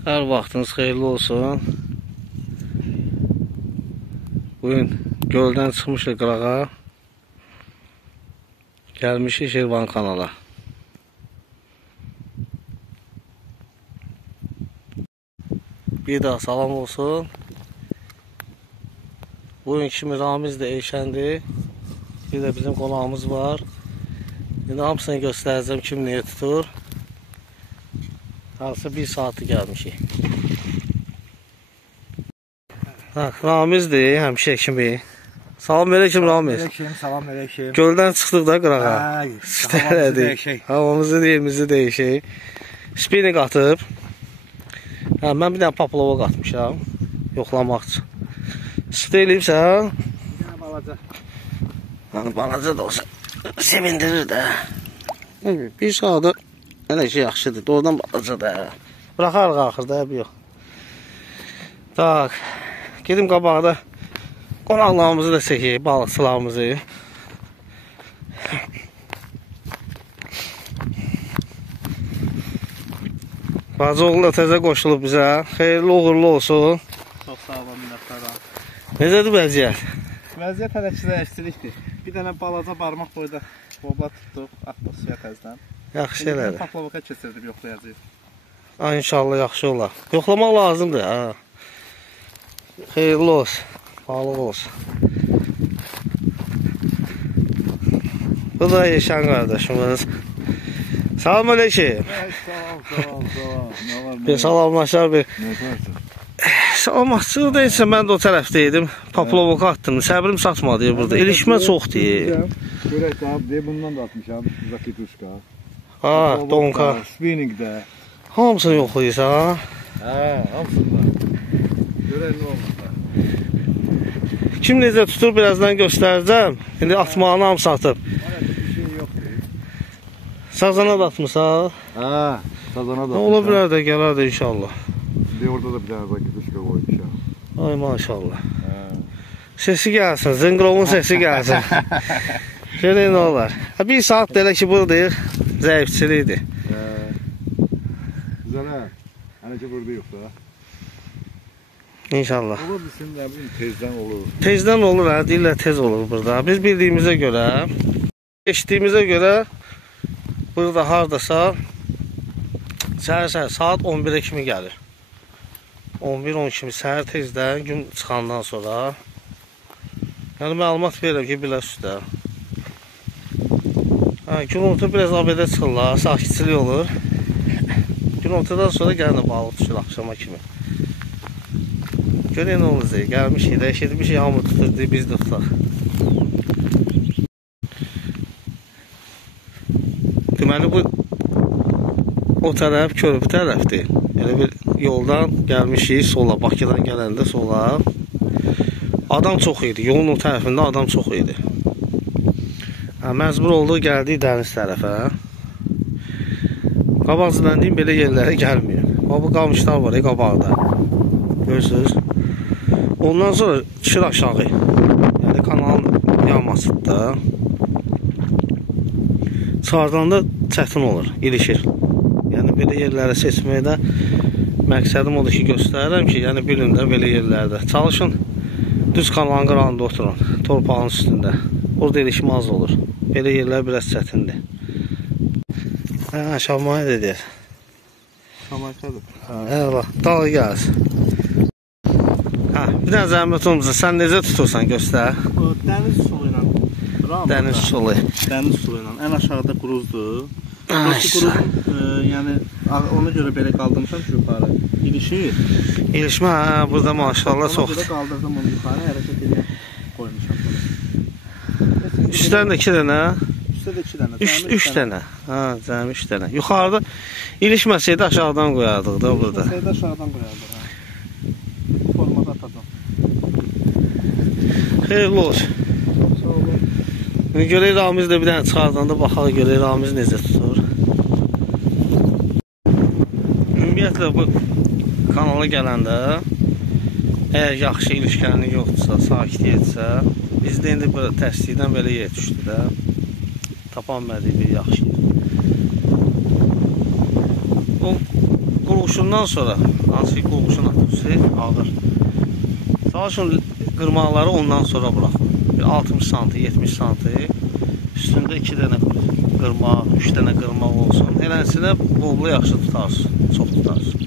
Hər vaxtınız xeyirli olsun. Bugün göldən çıxmışıq qırağa. Gəlmişik Şirvan kanala. Bir daha salam olsun. Bugün kimi Ramiz də Eyşəndir. Bir də bizim qonağımız var. İndi hamısını göstərəcəm kim niyə tutur. Harasa bir saatı gəlmişik. Ramizdir, həmişə kimi. Salam aleyküm Ramiz. Salam aleyküm. Göldən çıxdıq da qırağa. Havamızı yerimizi dəyişik. Spinning atıb. Mən bir dənə paplova qatmışam. Yoxlamaq üçün. Süt eləyibsən? Balaca. Balaca da olsa sevindirir də. Bir saatı elə ki yaxşıdır. Doğrudan balaca da. Bıraxarıq axırda, yox. Tak. Gedim qabağda qonaqlarımızı da çəkək, balıqçılarımızı. Bacı oğlu da təzə qoşulub bizə. Xeyirli uğurlu olsun. Çox sağ olun, minnətdaram. Necədir vəziyyət? Vəziyyət hələ ki dəyişdirikdir. Bir dənə balaca barmaq boyda bobla tutduq, atmosfer təzdən. Yaxşı elədir. Paplavoka keçirdim, yoxlayacağıq. İnşallah yaxşı olar. Yoxlamaq lazımdır. Xeyirli olsun. Balıq olsun. Bu da Yeşən qardaşımız. Salam aleyküm. Salam. Bir salamlaşar bir. Salamlaşır deyilsə, mən də o tərəfdəydim. Paplavoka attım. Səbrim satmadı burada. İlişmə çoxdur. Görək də, bundan da atmışam. Zakituşka. Donka. Spinningdə. Hamısını yoxlayırsan. Hamısından. Görək nə olmur. Kim necə tutur birazdan göstərəcəm. İndi atmağını hamısı atıb. Bir şey yoxdur. Sazana da atmışsan. Sazana da. Nə ola bilər də gələr də inşallah. Orada da bir dənə zakituşka qoymuşam. Ay maşallah. Sesi gəlsin, zınqrovun sesi gəlsin. Görək nə olar. Bir saat da elə ki buradayıq, zəifçilikdir. Güzel. Hani ki burada yox da. İnşallah. Olur bilsin də, tezdən olur. Tezdən olur, deyirlər tez olur burada. Biz bildiyimizə görə, eşitdiyimizə görə burada haradasa səhər saat 11-ə kimi gəlir. 11-10 kimi səhər tezdən gün çıxandan sonra. Yəni məlumat verirəm ki, biləsiz də. Günorta biraz abedə çıxırlar, sakitçilik olur. Günortadan sonra gəlin balıq düşür axşama kimi. Görək nə olacaq, gəlmişik də, eşitmişik, hamı tuturdu, biz də tutaq. Deməli bu o tərəf körpü tərəfdir. Elə bir yoldan gəlmişik sola, Bakıdan gələndə sola. Adam çox idi, yolun o tərəfində adam çox idi. Məcbur olduq, gəldik dəniz tərəfə. Qabaqcıdan deyim, belə yerlərə gəlməyim. Bu qamışlar var, qabaqda. Görürsünüz. Ondan sonra düşür aşağı. Yəni kanalın yamasıdır. Çıxardanda çətin olur, ilişir. Yəni belə yerləri seçməkdə məqsədim odur ki, göstərirəm ki, yəni bilin də belə yerlərdə. Çalışın, düz kanalın qırağında oturun, torpağın üstündə. Orada ilişmə az olur. Belə yerlər biraz çətindir. Şamay da deyir. Şamaykadır. Eyvallah, dal gəlsin. Bir dənə zəhmət olmasa, sən necə tutursan göstər. Dəniz sulu ilə. Dəniz sulu. Dəniz sulu ilə. Ən aşağıda quruzdur. Quruzun, yəni ona görə belə qaldırmışam ki, yuxarı. İlişir. İlişmə, burada maşallah çoxdur. Ona görə qaldırdım onu yuxarı, hərəkət edən qoymuşam. Üstdən də 2 dənə. Üstdə də 2 dənə. 3 dənə. Cəmi 3 dənə. Yuxarıda ilişməsəydi aşağıdan qoyardıq da burada. İlişməsəydi aşağıdan qoyardıq. Bu formada atacam. Xeyirli olsun. Sağ olun. Görək Ramiz də bir dənə çıxardanda baxaq, görək Ramiz necə tutur. Ümumiyyətlə bu kanala gələndə əgər yaxşı ilişkənlik yoxdursa, sakit etsə, bizdə indi təsdiqdən belə yer düşdü də. Tapan bilmədik bir yaxşı yer. O quruluşundan sonra, hansı ki quruluşun atısı ağır. Sağ olsun qırmaqları ondan sonra bıraxın. 60 sm, 70 sm üstündə 2 dənə qırmaq, 3 dənə qırmaq olsun. Eləsinə bobla yaxşı tutarsın, çox tutarsın.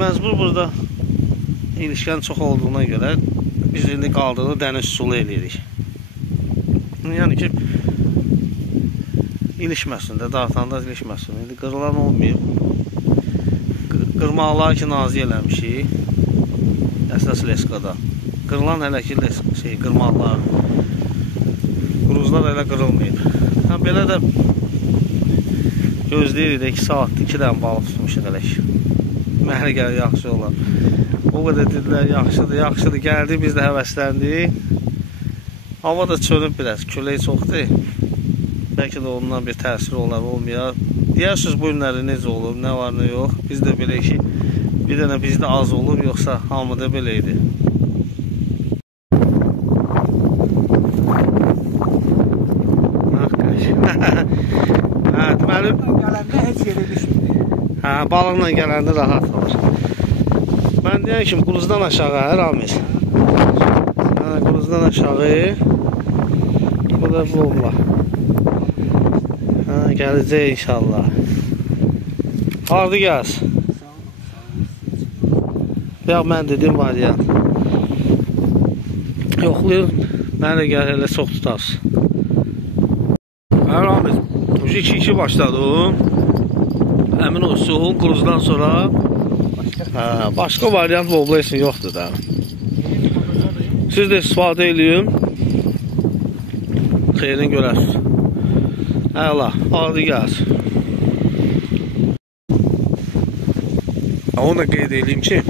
Məcbur burada ilişkən çox olduğuna görə biz indi qaldığını dəniz sulu eləyirik. Yəni ki, ilişməsin də, dartanda ilişməsin. İndi qırılan olmayıb. Qırmaqlar ki, nazik eləmişik. Əsas leskada. Qırılan hələ ki, qırmaqlar. Quruzlar hələ qırılmayıb. Belə də gözləyirik 2 saatdır 2 dənə balıq tutmuşuq hələ ki. Mənə gəlir, yaxşı olar. O qədər dedilər, yaxşıdır, yaxşıdır. Gəldik, biz də həvəsləndik. Hava da çölüb biraz, külək çoxdur. Bəlkə də ondan bir təsir olar, olmayar. Deyirsiniz bu günləri necə olur, nə var, nə yox. Biz də belə ki, bir dənə bizdə az olur, yoxsa hamıda belə idi. Deməli, gələndə heç yerə düşmür. Balıqla gələndə rahat olur. Mən deyən kimi, quruzdan aşağı, Ramiz. Quruzdan aşağı. Bu da bobla. Gələcək inşallah. Hardı gəz? Yox, mən dedim variant. Yoxlayın, mənə gəl, elə çox tutarsın. Ramiz, 2-2 başladım. Əmin olsun, quruzdan sonra başqa variant bobla üçün yoxdur da. Siz də istifadə edin. Xeyrini görərsiniz. Əla, ardı gəlsin. Onu da qeyd edeyim ki,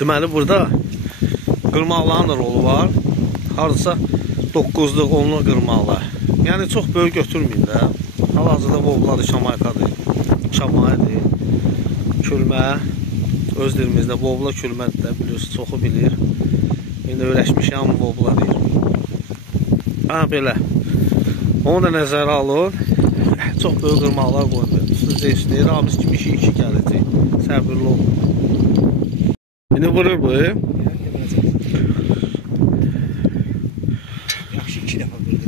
deməli burada qırmaqların da rolu var. Hardasa 9-luq, 10-luq qırmaqlar. Yəni çox böyük götürməyin də. Hal-hazırda bobladır, şamaykadır, şamaydır, külmə. Öz dilimizdə bobla külmədir də, biliyorsunuz, çoxu bilir. İndi öyrəşmişəm, bobla deyir. Belə. Onu da nəzərə alın. Çox böyük qırmaqlar qoymuyor. Sizə istəyir, Ramiz kimi 2 gələcək. Səbirli olun. İndi vurur bu. Yaxşı 2 dəfə vurdu.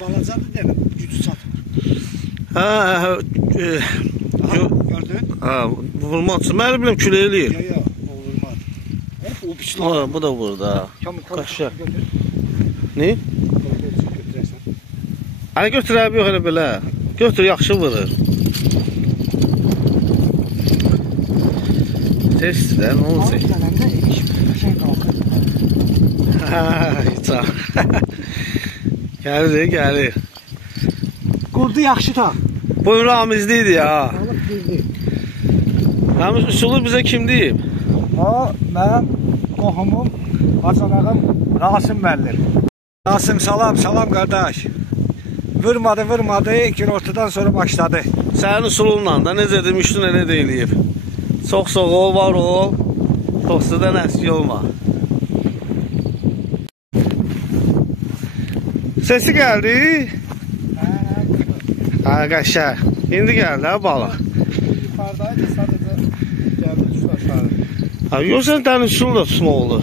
Balacadır deyəm, gücü çatmır. Gördün? Vurmaq üçün. Mən biləm, külə eləyir. Yox, o vurmadı. O biçli. Bu da burada. Qaşa. Ne? Hələ götür əbi yox, elə belə. Götür, yaxşı vurur. Tezdir də, nə olacaq? Gələndə şey qalxır. Gəlir, gəlir. Qurdu yaxşı ta. Bu Ramizliydi ya. Balıq bildi. Ramiz üsulu bizə kim deyib? O, mənim qohumum, bacanağım Rasim Məllir. Rasim, salam qardaş. Vurmadı, günortadan sonra başladı. Sənin üsulunla da necə demişdin, elə deyiliyib. Çox soğ ol, var ol. Toxsudan əski olma. Sesi gəldi. Qəşər. İndi gəldi ha balıq. Yuxarıdaydı, sadəcə gəldi, düşdü aşağı. Yox, sən dəniz üsulu da tutma olur.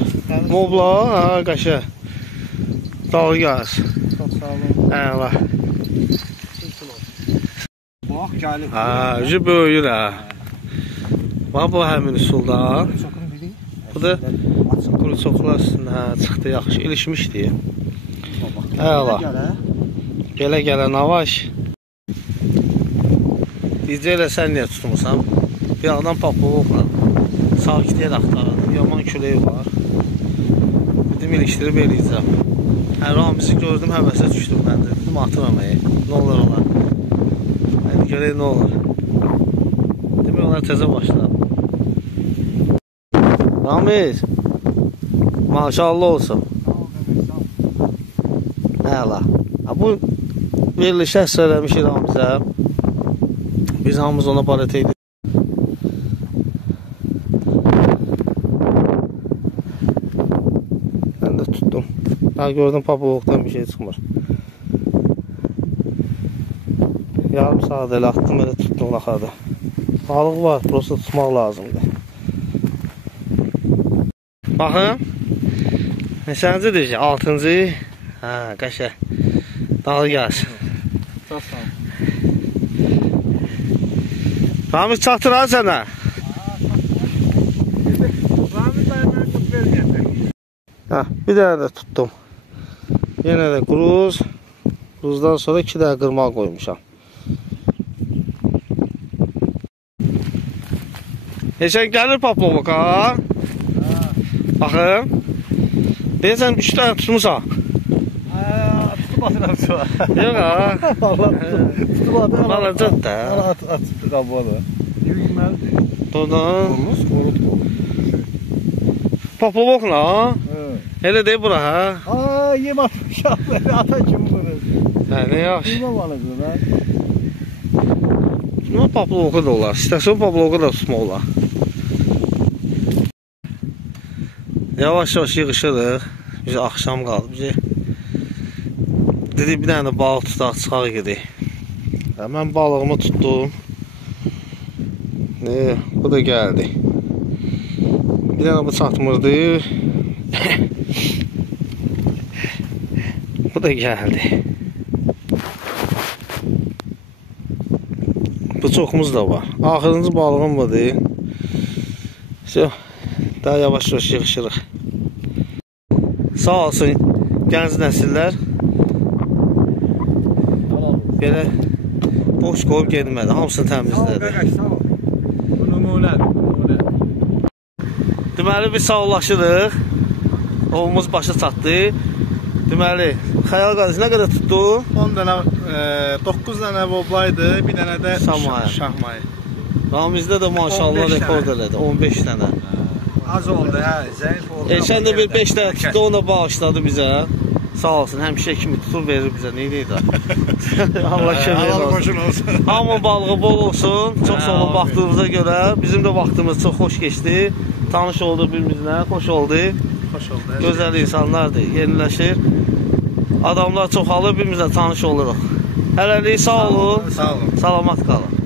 Mobla, qəşər. Dağı gəlsin. Çox sağ olun. Əla. Bax, gəlib. Üzü böyüyür ha. Bax, bu həmin üsuldan. Bu da quru çoxlar üstündə çıxdı, yaxşı, ilişmişdir. Əla. Gələ, navaş. Diyəcə elə sən niyə tutmursan? Bir adam papuqla. Sakit yer axtardım, yaman küləyi var. Dedim, ilişdirib eləyəcəm. Ramizi gördüm, həvəsə düşdüm mən də. Dedim, atım əməyi. Nə olur olar? Görək nə olur. Demək onlar təzə başlar. Ramiz. Maşallah olsun. Əla. Bu verilişə əsrələmişik Ramizə. Biz hamımız ona barət edik. Mən də tutdum. Gördüm, papuqdan bir şey çıxmır. Yarım saat elə attım, elə tutdum laxada. Balıq var, prosta tutmaq lazımdır. Baxın. Neçəncidir ki? 6-cı. Hə, qəşə. Dağı gəlsin. Çox sağ ol. Ramiz çatır ha sənə. Ramiz dayı mənə tut verməyəcək. Hə, bir dənə də tutdum. Yenə də quruz. Quruzdan sonra 2 dənə qırmaq qoymuşam. Neçən gəlir paplovuk ha? Baxın. Deyəsən 3 dənə tutmuşam. Tutub atıram şu an. Yox ha. Tutub atıram. Balacaq da. At qabana. Yürüməlidir. Doğrudan. Olmaz, qorut. Paplovukla ha? Elə deyib bura ha? Aa, yem atmışam. Ata kim bunu? Hə, nə yaxşı. Yemə balıqdır ha. Tutma paplovuku da olar. İstəsən paplovuku da tutma olar. Yavaş-yavaş yığışırıq. Bizə axşam qaldı. Bizə dedik bir dənə də balıq tutaq, çıxaq gedək. Mən balığımı tutdum. Bu da gəldi. Bir dənə bu çatmırdı. Bu da gəldi. Bu çoxumuz da var. Axırıncı balığım budur. Daha yavaş-yavaş yığışırıq. Sağ olsun gənc nəsillər. Belə boş qoyub gedmədi. Hamısını təmizlədi. Sağ ol. Bu nümunə. Deməli biz sağollaşırıq. Ovumuz başa çatdı. Deməli, Xəyal qardaş nə qədər tutdu? 10 dənə, 9 dənə voblaydı, bir dənə də şahmayı. Ramizdə də maşallah rekord elədi, 15 dənə. Az oldu, hə, zəif oldu. Sən də bir 5 dənə tutdu, onu da bağışladı bizə. Sağ olsun, həmişə kimi tutur verir bizə, neydi də? Allah kömək olsun. Hamı balığı bol olsun, çox sağ olun baxdığınıza görə. Bizim də vaxtımız çox xoş keçdi. Tanış oldu birimizlə, xoş oldu. Xoş oldu. Gözəl insanlardır, yeniləşir. Adamlar çoxalır, birimizlə tanış oluruq. Hələlik sağ olun, Sağ olun. salamat qalın.